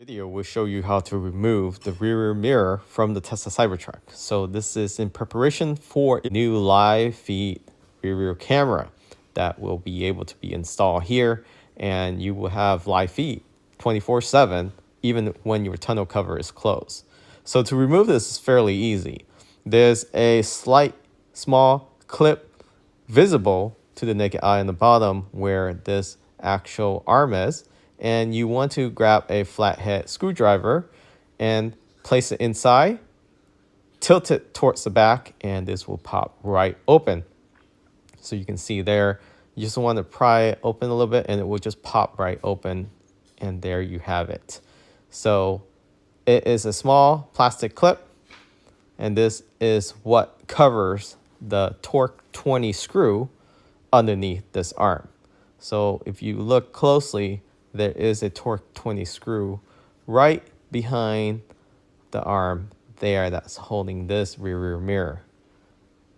Video will show you how to remove the rear mirror from the Tesla Cybertruck. So this is in preparation for a new live feed rear camera that will be able to be installed here, and you will have live feed 24/7 even when your tonneau cover is closed. So to remove this is fairly easy. There's a small clip visible to the naked eye on the bottom where this actual arm is, and you want to grab a flathead screwdriver and place it inside, tilt it towards the back, and this will pop right open. So you can see there, you just want to pry it open a little bit and it will just pop right open, and there you have it. So it is a small plastic clip, and this is what covers the torque 20 screw underneath this arm. So if you look closely, there is a torque 20 screw right behind the arm there that's holding this rear mirror.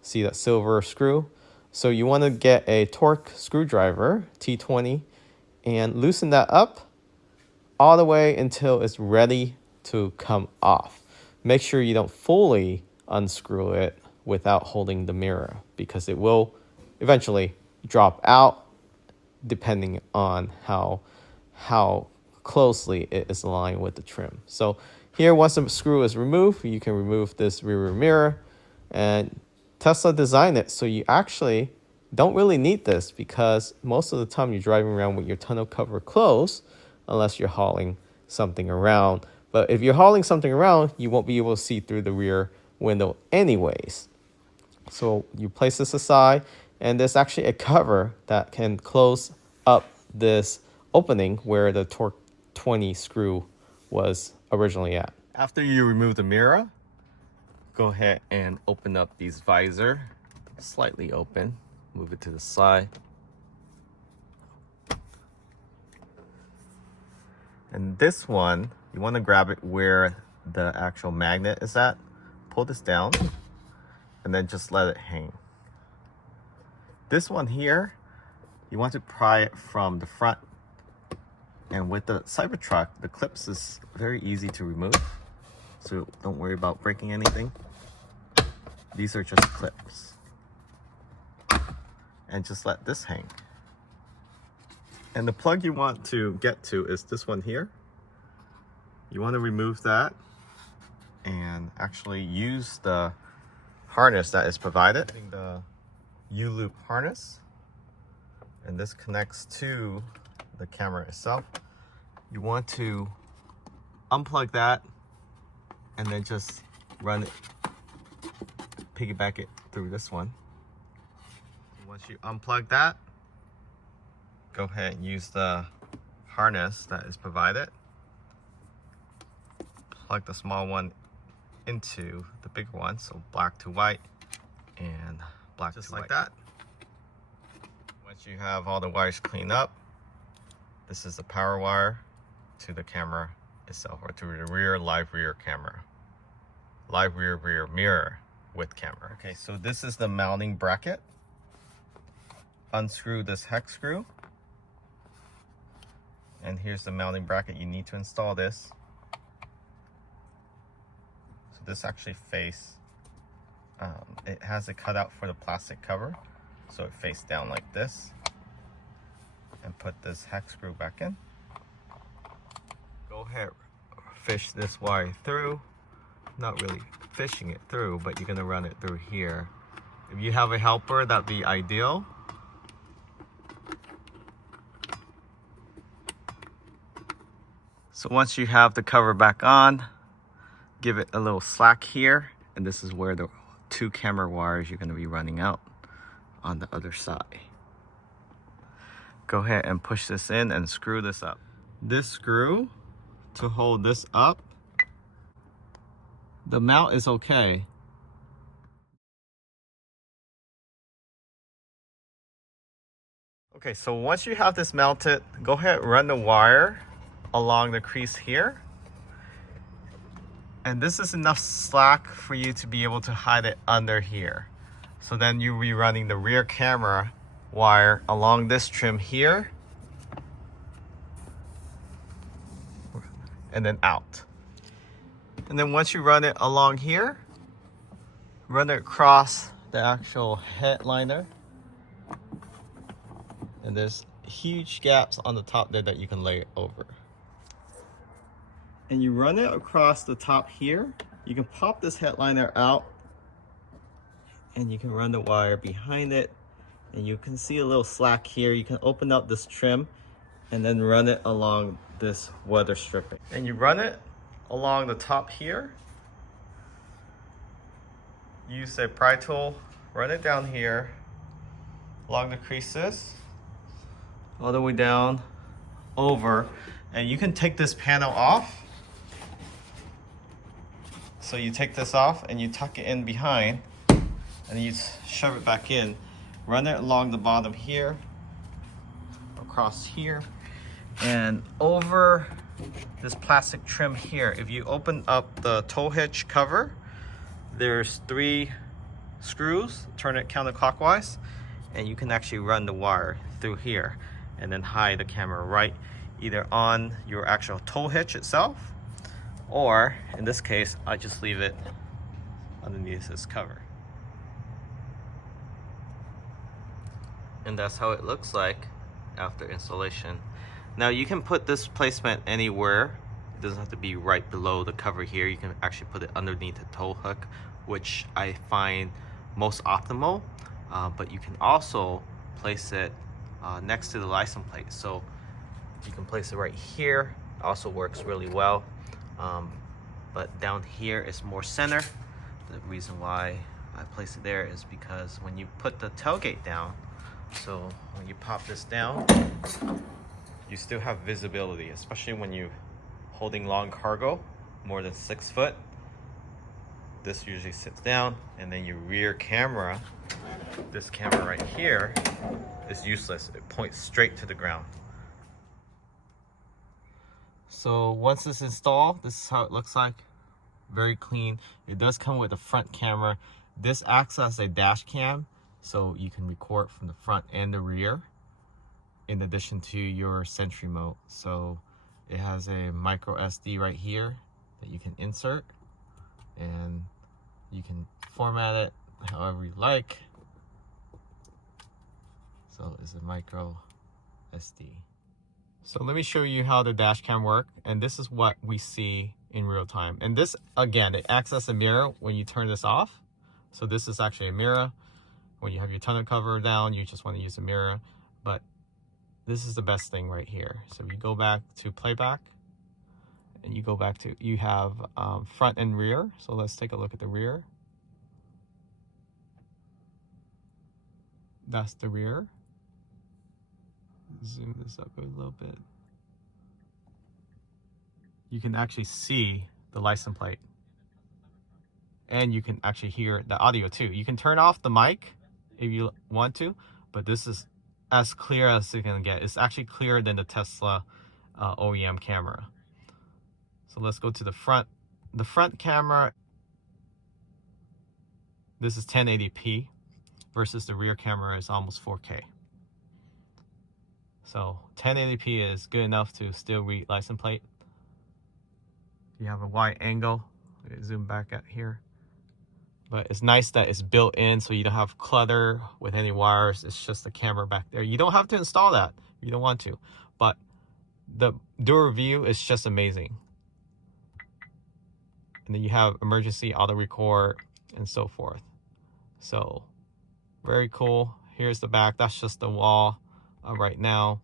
See that silver screw? So you want to get a torque screwdriver, T20, and loosen that up all the way until it's ready to come off. Make sure you don't fully unscrew it without holding the mirror, because it will eventually drop out depending on how closely it is aligned with the trim. So here, once the screw is removed, you can remove this rear mirror, and Tesla designed it so you actually don't really need this, because most of the time you're driving around with your tonneau cover closed unless you're hauling something around. But if you're hauling something around, you won't be able to see through the rear window anyways. So you place this aside, and there's actually a cover that can close up this opening where the torque 20 screw was originally at. After you remove the mirror, go ahead and open up these visor, slightly open, move it to the side. And this one, you want to grab it where the actual magnet is at. Pull this down and then just let it hang. This one here, you want to pry it from the front. And with the Cybertruck, the clips is very easy to remove, so don't worry about breaking anything. These are just clips. And just let this hang. And the plug you want to get to is this one here. You want to remove that and actually use the harness that is provided, the U-loop harness. And this connects to the camera itself. You want to unplug that and then just run it, piggyback it through this one. Once you unplug that, go ahead and use the harness that is provided. Plug the small one into the bigger one, so black to white and black just to like white. That. Once you have all the wires cleaned up, this is the power wire to the camera itself, or to the live rear camera. Live rear mirror with camera. Okay, so this is the mounting bracket. Unscrew this hex screw. And here's the mounting bracket. You need to install this. So this actually it has a cutout for the plastic cover, so it faces down like this. And put this hex screw back in. Go ahead, fish this wire through. Not really fishing it through, but you're gonna run it through here. If you have a helper, that'd be ideal. So once you have the cover back on, give it a little slack here, and this is where the 2 camera wires you're gonna be running out on the other side. Go ahead and push this in and screw this up. This screw to hold this up, the mount is okay. Okay, so once you have this mounted, go ahead and run the wire along the crease here. And this is enough slack for you to be able to hide it under here. So then you'll be running the rear camera wire along this trim here and then out. And then once you run it along here, run it across the actual headliner. And there's huge gaps on the top there that you can lay it over. And you run it across the top here. You can pop this headliner out and you can run the wire behind it. And you can see a little slack here. You can open up this trim and then run it along this weather stripping. And you run it along the top here. Use a pry tool, run it down here, along the creases, all the way down, over. And you can take this panel off. So you take this off and you tuck it in behind, and you shove it back in. Run it along the bottom here, across here, and over this plastic trim here. If you open up the tow hitch cover, there's 3 screws, turn it counterclockwise, and you can actually run the wire through here and then hide the camera right either on your actual tow hitch itself, or in this case, I just leave it underneath this cover. And that's how it looks like after installation. Now you can put this placement anywhere. It doesn't have to be right below the cover here. You can actually put it underneath the tow hook, which I find most optimal. But you can also place it next to the license plate. So you can place it right here. Also works really well. But down here is more center. The reason why I place it there is because when you put the tailgate down, so when you pop this down, you still have visibility, especially when you're holding long cargo, more than 6 foot. This usually sits down, and then your rear camera, this camera right here, is useless. It points straight to the ground. So once it's installed, this is how it looks like. Very clean. It does come with a front camera. This acts as a dash cam, so you can record from the front and the rear, in addition to your Sentry mode. So it has a micro SD right here that you can insert, and you can format it however you like. So it's a micro SD. So let me show you how the dash cam works, and this is what we see in real time. And this, again, it acts as a mirror when you turn this off. So this is actually a mirror. When you have your tonneau cover down, you just want to use a mirror. But this is the best thing right here. So you go back to playback, and you go back to, you have front and rear. So let's take a look at the rear. That's the rear. Zoom this up a little bit. You can actually see the license plate, and you can actually hear the audio too. You can turn off the mic if you want to, but this is as clear as you can get. It's actually clearer than the Tesla OEM camera. So let's go to the front. The front camera, this is 1080p versus the rear camera is almost 4K. So 1080p is good enough to still read license plate. You have a wide angle. Zoom back out here. But it's nice that it's built in, so you don't have clutter with any wires. It's just the camera back there. You don't have to install that if you don't want to. But the dual view is just amazing. And then you have emergency auto record and so forth. So very cool. Here's the back. That's just the wall right now.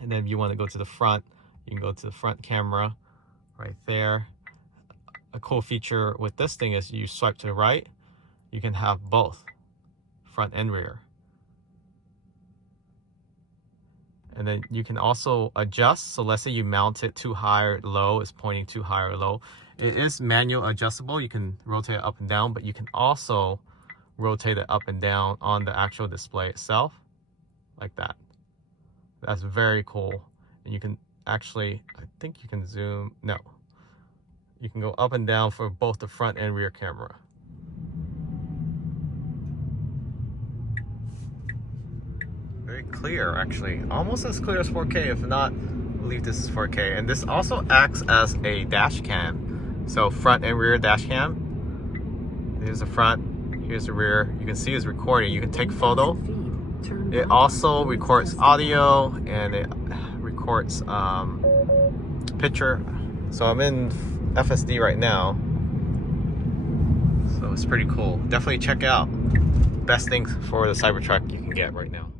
And then if you want to go to the front, you can go to the front camera right there. A cool feature with this thing is you swipe to the right, you can have both front and rear. And then you can also adjust. So let's say you mount it too high or low, it's pointing too high or low. It is manual adjustable. You can rotate it up and down, but you can also rotate it up and down on the actual display itself, like that. That's very cool. And you can actually, I think you can zoom, no. You can go up and down for both the front and rear camera. Very clear, actually. Almost as clear as 4K, if not believe this is 4K. And this also acts as a dash cam. So front and rear dash cam. Here's the front, here's the rear. You can see it's recording. You can take photo. It also records audio and it records picture. So I'm in FSD right now. So it's pretty cool. Definitely check it out. Best things for the Cybertruck you can get right now.